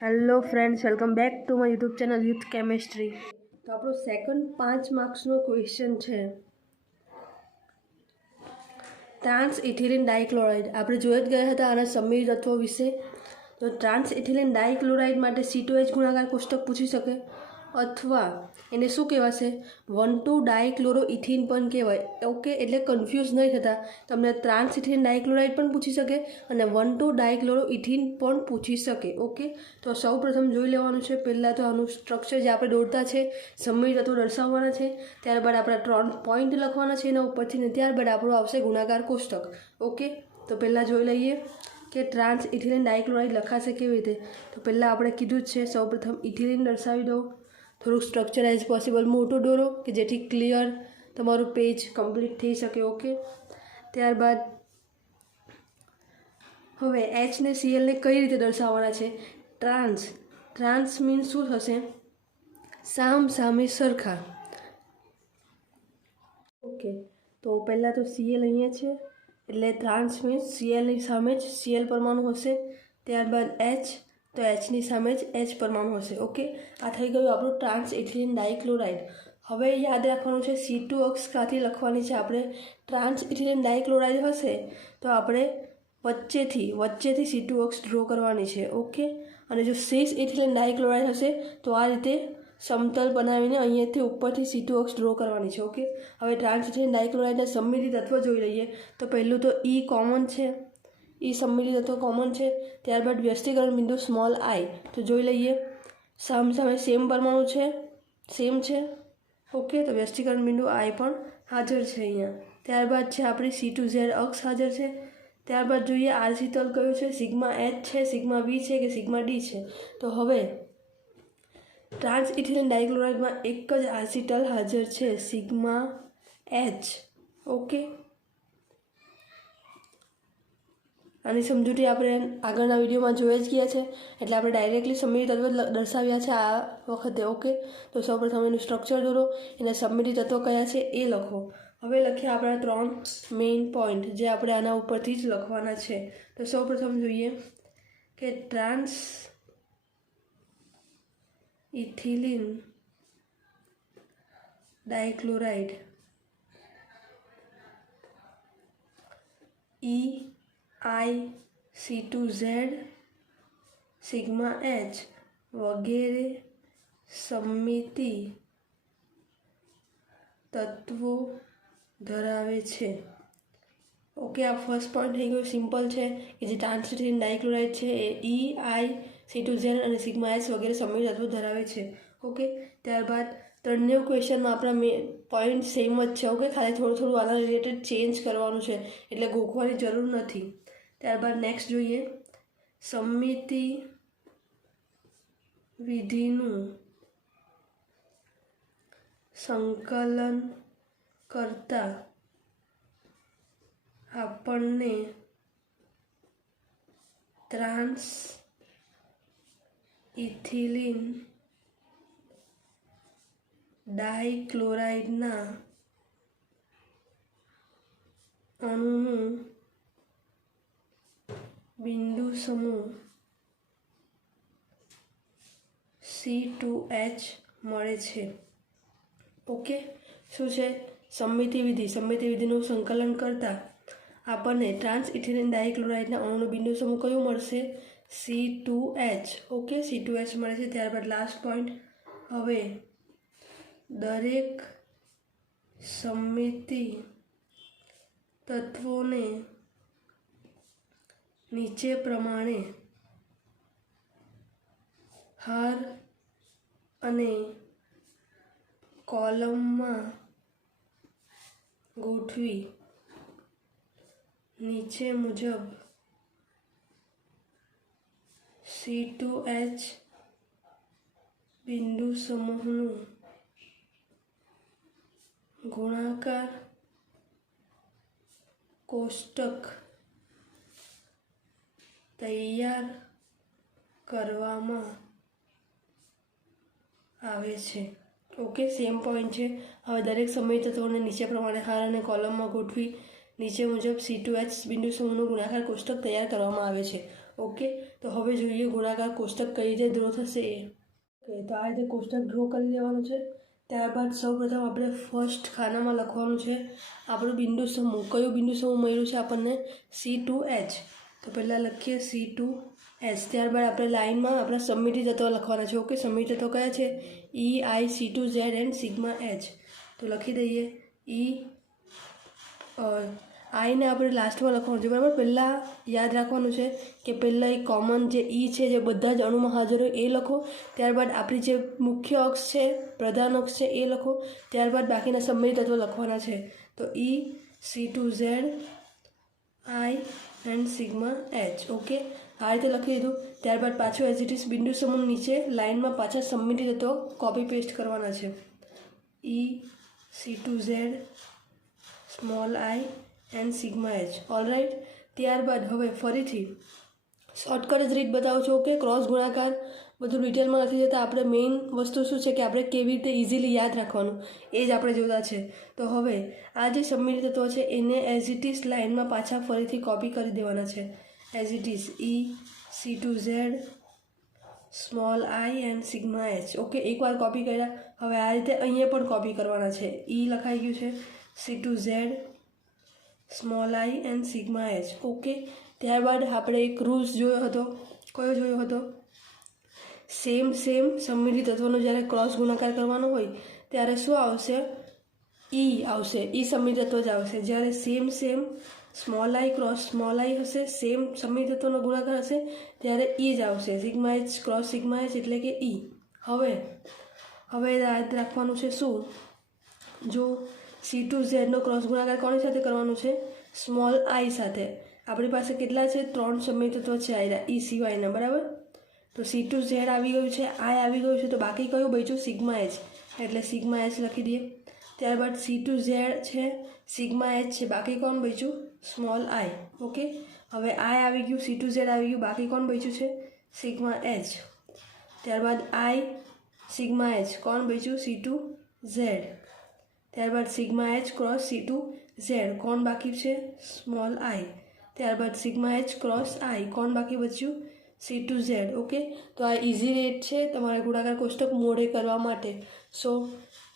Hello friends, welcome back to my YouTube channel youth chemistry. તો આપણો second 5 માર્ક્સનો question છે trans ethylene ડાઇક્લોરાઇડ. આપણે જોઈ જ ગયા હતા આના સમીર તત્વો વિશે. તો ટ્રાન્સ ઇથિલિન ડાઇક્લોરાઇડ માટે C2H ગુણાકાર કોષ્ટક પૂછી શકે, અથવા એને શું કહેવાશે 1,2-ડાયક્લોરોઇથિન પણ કહેવાય. ઓકે, એટલે કન્ફ્યુઝ નહીં થતા. તમને ટ્રાન્સ ઇથિલિન ડાઇક્લોરાઇડ પણ પૂછી શકે અને 1,2-ડાયક્લોરોઇથિન પણ પૂછી શકે. ઓકે, તો સૌ પ્રથમ જોઈ લેવાનું છે. પહેલાં તો આનું સ્ટ્રક્ચર જે આપણે દોરતા છે, સમીર તત્વો દર્શાવવાના છે, ત્યારબાદ આપણે 3 પોઈન્ટ લખવાના છે એના ઉપરથી, ને ત્યારબાદ આપણું આવશે ગુણાકાર કોષ્ટક. ઓકે, તો પહેલાં જોઈ લઈએ કે ટ્રાન્સ ઇથિલિન ડાઇક્લોરાઇડ લખાશે કેવી રીતે. તો પહેલાં આપણે કીધું જ છે, સૌપ્રથમ ઇથિલિન દર્શાવી દો. થોડુંક સ્ટ્રક્ચર એઝ પોસિબલ મોટું દોરો કે જેથી ક્લિયર તમારું પેજ કમ્પ્લીટ થઈ શકે. ઓકે, ત્યારબાદ હવે એચ ને સીએલને કઈ રીતે દર્શાવવાના છે. ટ્રાન્સ મીન્સ શું થશે, સામે સરખા. ઓકે, તો પહેલાં તો સીએલ અહીંયા છે એટલે ટ્રાન્સ મીન્સ સીએલની સામે જ સીએલ પરમાણુ હશે. ત્યારબાદ એચ, તો એચની સામે જ એચ પરમાણુ હશે. ઓકે, આ થઈ ગયું આપણું ટ્રાન્સ ઇથિલિન ડાઇક્લોરાઇડ. હવે યાદ રાખવાનું છે C2 અક્ષ ક્યાંથી લખવાની છે આપણે. ટ્રાન્સ ઇથિલિન ડાઇક્લોરાઇડ હશે તો આપણે વચ્ચેથી C2 અક્ષ ડ્રો કરવાની છે. ઓકે, અને જો 6 ઇથિલિન ડાઇક્લોરાઇડ હશે તો આ રીતે સમતલ બનાવીને અહીંયાથી ઉપરથી C2 અક્ષ ડ્રો કરવાની છે. ઓકે, હવે ટ્રાન્સ ઇથિલિન ડાઇક્લોરાઇડના સંમિલિત તત્વ જોઈ લઈએ. તો પહેલું તો E કોમન છે, સંમિલિત તત્વ કોમન છે. ત્યારબાદ વ્યસ્તીકરણ બિંદુ સ્મોલ આઈ, તો જોઈ લઈએ સામે સેમ પરમાણુ છે, સેમ છે. ઓકે, તો વ્યસ્તીકરણ બિંદુ આઈ પણ હાજર છે અહીંયા. ત્યારબાદ છે આપણી C2Z અક્ષ હાજર છે. ત્યારબાદ જોઈએ આરસી તલ કયો છે, સિગ્મા એચ છે, સિગ્મા બી છે કે સિગ્મા ડી છે. તો હવે ટ્રાન્સ ઇથિલિન ડાઇક્લોરાઇડમાં એક જ આરસી તલ હાજર છે, સિગ્મા એચ. ઓકે, આની સમજૂતી આપણે આગળના વિડીયોમાં જોઈ જ ગયા છે, એટલે આપણે ડાયરેક્ટલી સમિતિ તત્વો દર્શાવ્યા છે આ વખતે. ઓકે, તો સૌપ્રથમ એનું સ્ટ્રક્ચર દોરો, એના સમિતિ તત્વો કયા છે એ લખો. હવે લખીએ આપણા 3 મેઇન પોઈન્ટ જે આપણે આના ઉપરથી જ લખવાના છે. તો સૌપ્રથમ જોઈએ કે trans ethylene dichloride C2Z, sigma H વગેરે સમમિતિ તત્વો ધરાવે છે. ઓકે, આ ફર્સ્ટ પોઈન્ટ થઈ ગયો, સિમ્પલ છે કે જે ટ્રાન્સ ઇથિલિન ડાઇક્લોરાઇડ છે એ C2Z અને સિગ્મા એચ વગેરે સમમિત તત્વો ધરાવે છે. ઓકે, ત્યારબાદ ત્રણેય ક્વેશ્ચનમાં આપણા પોઈન્ટ સેમ જ છે. ઓકે, ખાલી થોડું આના રિલેટેડ ચેન્જ કરવાનું છે, એટલે ગોખવાની જરૂર નથી. ત્યારબાદ નેક્સ્ટ જોઈએ સમમિતિ વિધિનું સંકલન કરતા આપણને ટ્રાન્સ ઇથિલિન ડાઇક્લોરાઇડના અણુનું બિંદુ સમૂહ C2H મળે છે. ઓકે, શું છે સમમિતિ વિધિનું સંકલન કરતા આપણને ટ્રાન્સ ઇથિલિન ડાઇક્લોરાઇડના અણુનું બિંદુ સમૂહ કયું મળશે, C2H. ઓકે, C2H મળે છે. ત્યારબાદ લાસ્ટ પોઈન્ટ, હવે દરેક સમમિતિ તત્વોને નીચે પ્રમાણે હાર અને કોલમમાં ગોઠવી નીચે મુજબ C2H બિંદુ સમૂહનું ગુણાકાર કોષ્ટક તૈયાર કરવામાં આવે છે. ઓકે, સેમ પોઈન્ટ છે. હવે દરેક સમય તત્વોને નીચે પ્રમાણે હાર અને કોલમમાં ગોઠવી નીચે મુજબ C2H બિંદુ સમૂહનું ગુણાકાર કોષ્ટક તૈયાર કરવામાં આવે છે. ઓકે, તો હવે જોઈએ ગુણાકાર કોષ્ટક કઈ રીતે ડ્રો થશે એ. ઓકે, તો આ રીતે કોષ્ટક ડ્રો કરી દેવાનું છે. ત્યારબાદ સૌપ્રથમ આપણે ફર્સ્ટ ખાનામાં લખવાનું છે આપણું બિંદુ સમૂહ. કયું બિંદુ સમૂહ મળ્યું છે આપણને? C2H. તો પહેલાં લખીએ C2H. ત્યારબાદ આપણે લાઇનમાં આપણા સમમિતિ તત્વ લખવાના છે. ઓકે, સમમિતિ તત્વ કયા છે? EIC2Z and sigma H. તો લખી દઈએ આઈને આપણે લાસ્ટમાં લખવાનું છે, બરાબર. પહેલાં યાદ રાખવાનું છે કે પહેલાં એક કોમન જે છે જે બધા જ અણુમાં હાજર હોય એ લખો. ત્યારબાદ આપણી જે મુખ્ય અક્ષ છે, પ્રધાન અક્ષ છે એ લખો. ત્યારબાદ બાકીના સમમિતિ તત્વો લખવાના છે. તો EC2Z I and sigma H. Okay, આ રીતે લખી દીધું. ત્યારબાદ પાછું એઝ ઇટ ઇઝ બિંદુ સમૂહ નીચે લાઇનમાં પાછા સમમિતિ તત્વો કોપી પેસ્ટ કરવાના છે. EC2Z small I and sigma H. All right. ત્યારબાદ હવે ફરીથી શોર્ટકટ જ રીત બતાવું છું. ઓકે, ક્રોસ ગુણાકાર બધું ડિટેલમાં નથી જતા. આપણે મેઇન વસ્તુ શું છે કે આપણે કેવી રીતે ઇઝીલી યાદ રાખવાનું એ જ આપણે જોતા છે. તો હવે આ જે સમમિતિ તત્વો છે એને એઝ ઇટ ઇઝ લાઇનમાં પાછા ફરીથી કોપી કરી દેવાના છે. As it is EC2Z small I and sigma H. Okay, એકવાર કોપી કર્યા. હવે આ રીતે અહીંયા પણ કોપી કરવાના છે. લખાઈ ગયું છે, C2Z small I and sigma H. Okay, ત્યારબાદ આપણે એક રૂલ્સ જોયો હતો. કયો જોયો હતો? સેમ સમમિતિ તત્વનો જ્યારે ક્રોસ ગુણાકાર કરવાનો હોય ત્યારે શું આવશે? આવશે. સમમિતિ તત્વ જ આવશે. જ્યારે same small I cross small I હશે, સેમ સમમિતિ તત્વનો ગુણાકાર હશે ત્યારે જ આવશે. Sigma H cross sigma H એટલે કે હવે યાદ રાખવાનું છે શું? જો C2Zનો ક્રોસ ગુણાકાર કોની સાથે કરવાનો છે? સ્મોલ I સાથે. આપણી પાસે કેટલા છે? 3 સમમિતિ તત્વ છે આયરા સિવાયના, બરાબર. તો C2Z આવી ગયું છે, I આવી ગયું છે, તો બાકી કયું બચ્યું? Sigma H. એટલે સિગ્મા H લખી દઈએ. ત્યારબાદ C2Z છે, સિગ્મા H છે, બાકી કોણ બચ્યું? Small I. ઓકે, હવે I આવી ગયું, C2Z આવી ગયું, બાકી કોણ બચ્યું છે? Sigma H. ત્યારબાદ I સિગ્મા H, કોણ બચ્યું? C2Z. ત્યારબાદ સિગ્મા H ક્રોસ C2Z, કોણ બાકી છે? Small I. ત્યારબાદ સિગ્મા H ક્રોસ I, કોણ બાકી બચ્યું? C2Z. ઓકે, તો આ ઇઝી રીત છે તમારે ગુણાકાર કોષ્ટક મોડે કરવા માટે. સો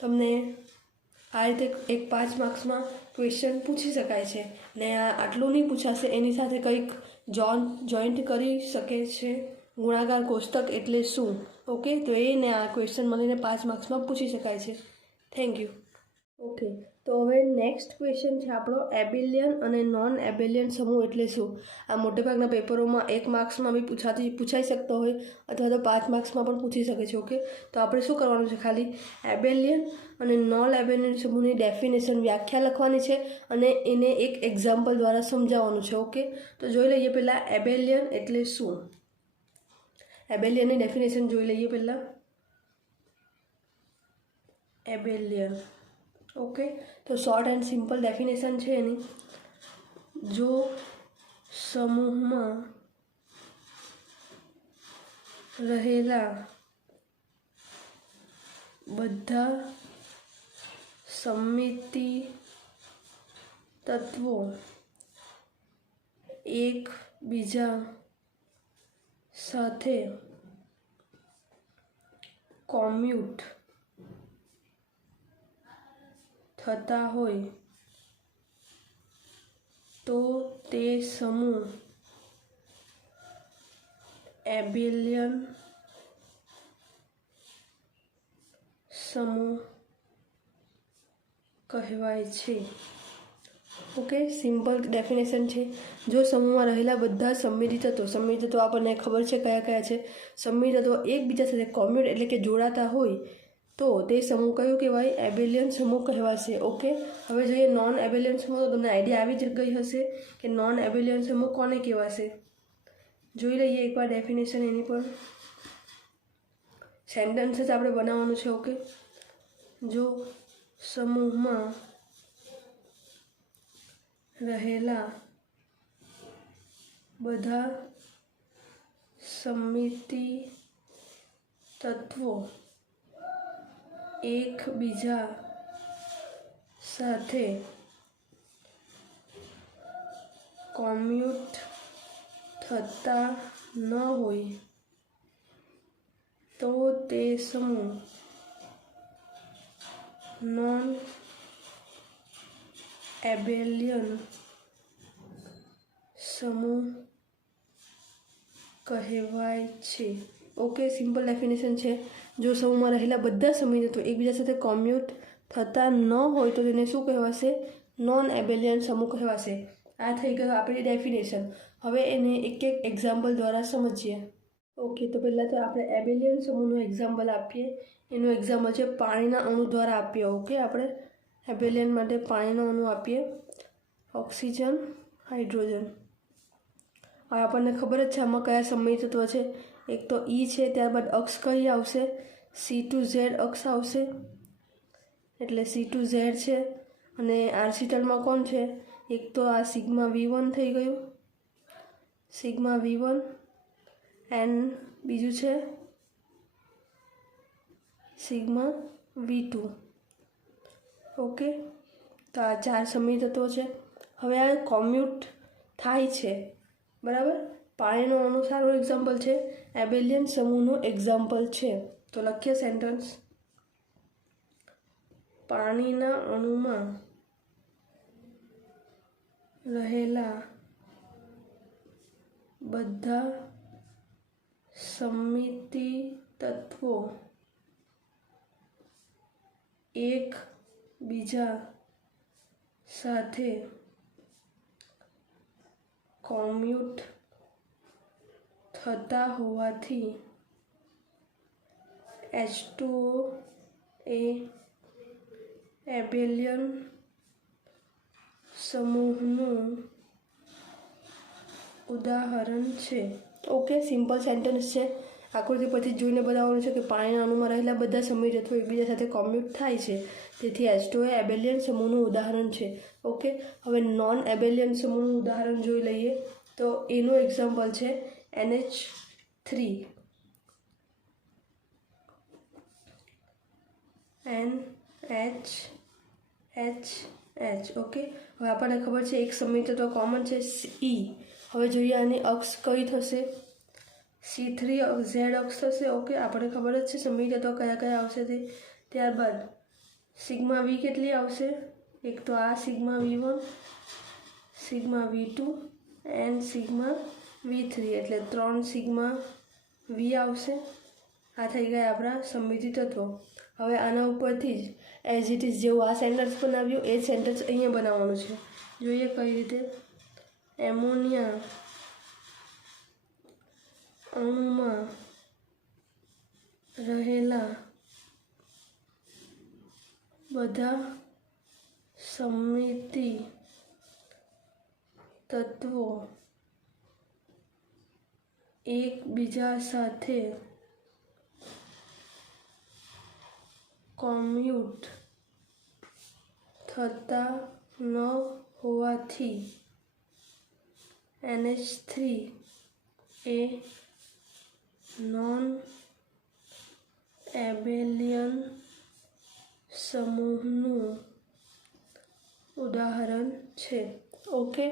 તમને આ રીતે એક 5 માર્ક્સમાં ક્વેશ્ચન પૂછી શકાય છે ને આટલું નહીં પૂછાશે, એની સાથે કંઈક જોઈન્ટ કરી શકે છે. ગુણાકાર કોષ્ટક એટલે શું? ઓકે, તો એને આ ક્વેશ્ચન મળીને 5 માર્ક્સમાં પૂછી શકાય છે. Thank you. ઓકે, તો હવે નેક્સ્ટ ક્વેશ્ચન છે આપણો એબેલિયન અને નોન એબેલિયન સમૂહ એટલે શું? આ મોટેભાગના પેપરોમાં 1 માર્ક્સમાં બી પૂછાઈ શકતો હોય અથવા તો 5 માર્ક્સમાં પણ પૂછી શકે છે. ઓકે, તો આપણે શું કરવાનું છે? ખાલી એબેલિયન અને નોન એબેલિયન સમૂહની ડેફિનેશન, વ્યાખ્યા લખવાની છે અને એને એક એક્ઝામ્પલ દ્વારા સમજાવવાનું છે. ઓકે, તો જોઈ લઈએ પહેલાં એબેલિયન એટલે શું. એબેલિયનની ડેફિનેશન જોઈ લઈએ પહેલાં. એબેલિયન, ઓકે, તો શોર્ટ એન્ડ સિમ્પલ ડેફિનેશન છે એની. જો સમૂહમાં રહેલા બધા સમમિતિ તત્વો એકબીજા સાથે કોમ્યુટ થતા હોય તો તે સમૂહ એબેલિયન સમૂહ કહેવાય છે. ઓકે, સિમ્પલ ડેફિનેશન છે. જો સમૂહમાં રહેલા બધા સમમિતિ તત્વો આપણને ખબર છે કયા કયા છે. સમમિતિ તત્વો એકબીજા સાથે કોમ્યુટ એટલે કે જોડાતા હોય તો તે સમૂહ કયું કહેવાય? એબેલિયન સમૂહ કહેવાશે. ઓકે, હવે જોઈએ નોન એબેલિયન સમૂહ. તો તમને આઈડિયા આવી જ ગઈ હશે કે નોન એબેલિયન સમૂહ કોને કહેવાશે. જોઈ લઈએ એકવાર ડેફિનેશન એની પણ. સેન્ટેન્સ જ આપણે બનાવવાનું છે. ઓકે, જો સમૂહમાં રહેલા બધા સમમિતિ તત્વો એકબીજા સાથે કોમ્યુટ થતા ન હોય તો તે સમૂહ નોન એબેલિયન સમૂહ કહેવાય છે. ઓકે, સિમ્પલ ડેફિનેશન છે. જો સમૂહમાં રહેલા બધા સમી તત્વો એકબીજા સાથે કોમ્યુટ થતા ન હોય તો તેને શું કહેવાશે? નોન એબેલિયન સમૂહ કહેવાશે. આ થઈ ગયું આપણી ડેફિનેશન. હવે એને એક એક એક્ઝામ્પલ દ્વારા સમજીએ. ઓકે, તો પહેલાં તો આપણે એબેલિયન સમૂહનું એક્ઝામ્પલ આપીએ. એનું એક્ઝામ્પલ છે પાણીના અણુ દ્વારા આપીએ. ઓકે, આપણે એબેલિયન માટે પાણીનો અણુ આપીએ, ઓક્સિજન, હાઇડ્રોજન. હવે આપણને ખબર જ છે આમાં કયા સમય તત્વ છે. એક તો ઈ છે, ત્યારબાદ અક્ષ કઈ આવશે? C2Z અક્ષ આવશે, એટલે C2Z છે. અને આર્સિટલમાં કોણ છે? એક તો આ સિગ્મા V1 થઈ ગયું, સિગ્મા V1, એન્ડ બીજું છે સિગ્મા V2. ઓકે, તો આ 4 સમી તત્વો છે. હવે આ કોમ્યુટ થાય છે, બરાબર. પાણીનો અણુ સારું એક્ઝામ્પલ છે, એબેલિયન સમૂહનું એક્ઝામ્પલ છે. તો લખીએ સેન્ટેન્સ. પાણીના અણુમાં રહેલા બધા સમિતિ તત્વો એકબીજા સાથે કોમ્યુટ થતા હોવાથી H2O એ એબેલિયન સમૂહનું ઉદાહરણ છે. ઓકે, સિમ્પલ સેન્ટેન્સ છે. આકૃતિ પરથી જોઈને બતાવવાનું છે કે પાણીના અણુમાં રહેલા બધા સમી તત્વો એકબીજા સાથે કોમ્યુટ થાય છે, તેથી H2O એ એબેલિયન સમૂહનું ઉદાહરણ છે. ઓકે, હવે નોન એબેલિયન સમૂહનું ઉદાહરણ જોઈ લઈએ. તો એનું એક્ઝામ્પલ છે NH3. NH. ઓકે, હવે આપણને ખબર છે એક સમી તત્વ કોમન છે E. હવે જોઈએ આની અક્ષ કઈ થશે? C3Z અક્ષ થશે. ઓકે, આપણે ખબર જ છે સમી તત્વ કયા કયા આવશે તે. ત્યારબાદ સિગ્મા V કેટલી આવશે? એક તો આ sigma V1, sigma V2 and sigma V3, એટલે 3 સિગ્મા V આવશે. આ થઈ ગયા આપણા સમમિતિ તત્વો. હવે આના ઉપરથી જ એઝ ઇટ ઇઝ જેવું આ સેન્ટેન્સ બનાવ્યું એ જ સેન્ટેન્સ અહીંયા બનાવવાનું છે. જોઈએ કઈ રીતે. એમોનિયા અણુમાં રહેલા બધા સમિતિ તત્વો એકબીજા સાથે કોમ્યુટ થતા ન હોવાથી NH3 એ નોન એબેલિયન સમૂહનું ઉદાહરણ છે. ઓકે,